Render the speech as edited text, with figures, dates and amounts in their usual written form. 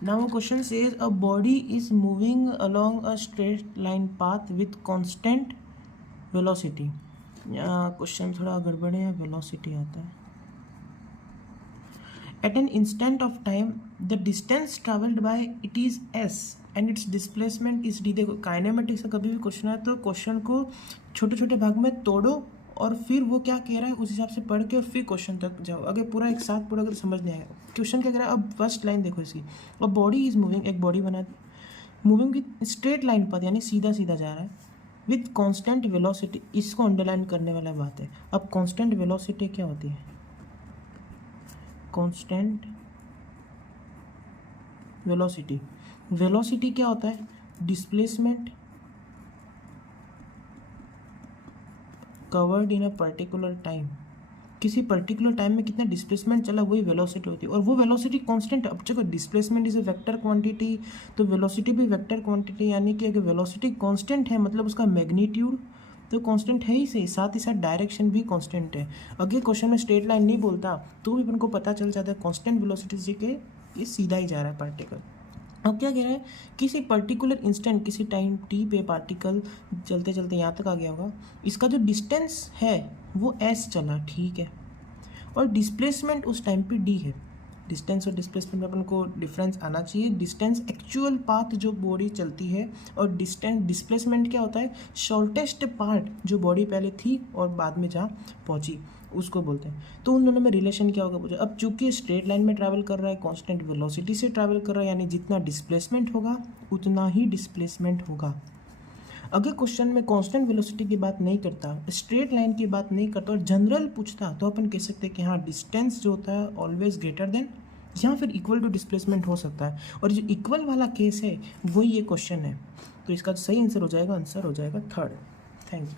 Now a question says a body is moving along a straight line path with constant velocity. Question थोड़ा गड़बड़ है, velocity आता है. At an instant of time, the distance traveled by it is s and its displacement is d. देखो kinematics का कभी भी question है तो क्वेश्चन को छोटे छोटे भाग में तोड़ो और फिर वो क्या कह रहा है उस हिसाब से पढ़ के और फिर क्वेश्चन तक जाओ. अगर पूरा एक साथ पढ़ो अगर समझ नहीं आएगा. क्वेश्चन क्या कह रहा है, अब फर्स्ट लाइन देखो इसकी. अब बॉडी इज मूविंग, एक बॉडी बना मूविंग विथ स्ट्रेट लाइन पर, यानी सीधा सीधा जा रहा है विथ कांस्टेंट वेलोसिटी. इसको अंडरलाइन करने वाला बात है. अब कांस्टेंट वेलोसिटी क्या होती है? कांस्टेंट वेलोसिटी, वेलोसिटी क्या होता है? Displacement covered in a particular time. किसी पर्टिकुलर टाइम में कितना डिस्प्लेसमेंट चला वही वेलोसिटी होती है. और वो वेलोसिटी कांस्टेंट. अब देखो displacement is a vector quantity, तो वेलोसिटी भी वेक्टर क्वांटिटी, यानी कि अगर वेलोसिटी कांस्टेंट है मतलब उसका मैग्नीट्यूड तो कांस्टेंट है ही सही, साथ ही साथ डायरेक्शन भी कांस्टेंट है. अगर क्वेश्चन में स्ट्रेट लाइन नहीं बोलता तो भी अपन को पता चल जाता है कांस्टेंट वेलोसिटी से कि ये सीधा ही जा रहा है पार्टिकल. अब क्या कह रहा है, किसी पर्टिकुलर इंस्टेंट किसी टाइम टी पे पार्टिकल चलते चलते यहाँ तक आ गया होगा. इसका जो डिस्टेंस है वो एस चला, ठीक है, और डिस्प्लेसमेंट उस टाइम पे डी है. डिस्टेंस और डिस्प्लेसमेंट में अपन को डिफरेंस आना चाहिए. डिस्टेंस एक्चुअल पाथ जो बॉडी चलती है और डिस्टेंस डिस्प्लेसमेंट क्या होता है? शॉर्टेस्ट पार्ट जो बॉडी पहले थी और बाद में जहाँ पहुँची उसको बोलते हैं. तो उन दोनों में रिलेशन क्या होगा? अब चूंकि स्ट्रेट लाइन में ट्रैवल कर रहा है, कांस्टेंट वेलोसिटी से ट्रैवल कर रहा है, यानी जितना डिस्प्लेसमेंट होगा उतना ही डिस्प्लेसमेंट होगा. अगर क्वेश्चन में कांस्टेंट वेलोसिटी की बात नहीं करता, स्ट्रेट लाइन की बात नहीं करता और जनरल पूछता तो अपन कह सकते हैं कि हाँ डिस्टेंस जो होता है ऑलवेज ग्रेटर देन या फिर इक्वल टू डिस्प्लेसमेंट हो सकता है. और जो इक्वल वाला केस है वही ये क्वेश्चन है. तो इसका सही आंसर हो जाएगा थर्ड. Thank you.